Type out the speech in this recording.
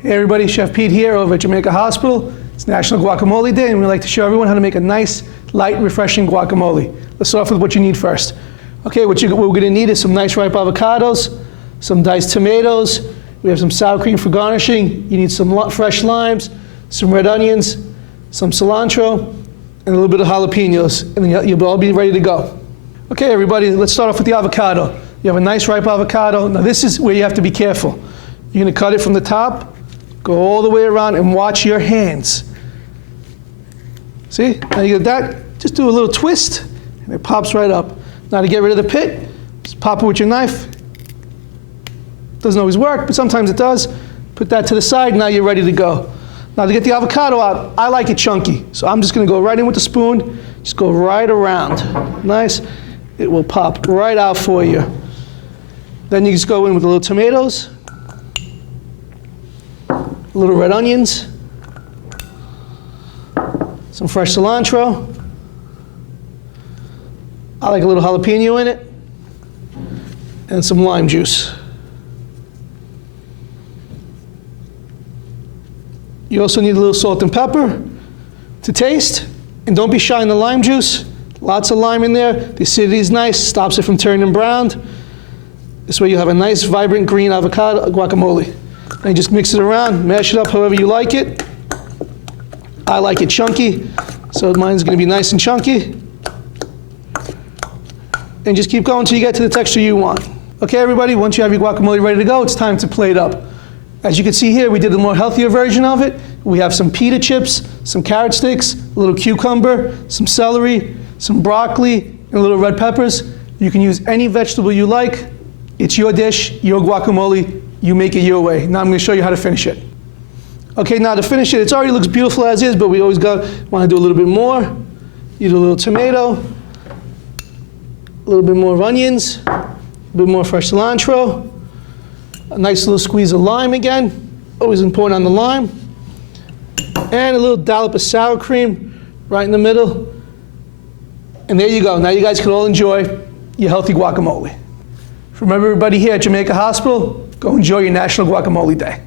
Hey everybody, Chef Pete here over at Jamaica Hospital. It's National Guacamole Day and we'd like to show everyone how to make a nice, light, refreshing guacamole. Let's start off with what you need first. Okay, what we're going to need is some nice ripe avocados, some diced tomatoes, we have some sour cream for garnishing, you need some fresh limes, some red onions, some cilantro, and a little bit of jalapenos, and then you'll all be ready to go. Okay everybody, let's start off with the avocado. You have a nice ripe avocado. Now this is where you have to be careful. You're going to cut it from the top, go all the way around, and watch your hands. See? Now you get that, just do a little twist, and it pops right up. Now to get rid of the pit, just pop it with your knife. Doesn't always work, but sometimes it does. Put that to the side, now you're ready to go. Now to get the avocado out, I like it chunky, so I'm just going to go right in with the spoon, just go right around. Nice. It will pop right out for you. Then you just go in with a little tomatoes, a little red onions, some fresh cilantro. I like a little jalapeno in it, and some lime juice. You also need a little salt and pepper to taste, and don't be shy in the lime juice. Lots of lime in there. The acidity is nice, stops it from turning brown. This way you have a nice, vibrant green avocado guacamole. And you just mix it around, mash it up however you like it. I like it chunky, so mine's going to be nice and chunky. And just keep going until you get to the texture you want. Okay everybody, once you have your guacamole ready to go, it's time to plate up. As you can see here, we did a more healthier version of it. We have some pita chips, some carrot sticks, a little cucumber, some celery, some broccoli, and a little red peppers. You can use any vegetable you like. It's your dish, your guacamole, you make it your way. Now I'm going to show you how to finish it. Okay, now to finish it, it already looks beautiful as is, but we always want to do a little bit more. You do a little tomato, a little bit more of onions, a bit more fresh cilantro, a nice little squeeze of lime again, always important on the lime, and a little dollop of sour cream right in the middle. And there you go. Now you guys can all enjoy your healthy guacamole. From everybody here at Jamaica Hospital, go enjoy your National Guacamole Day.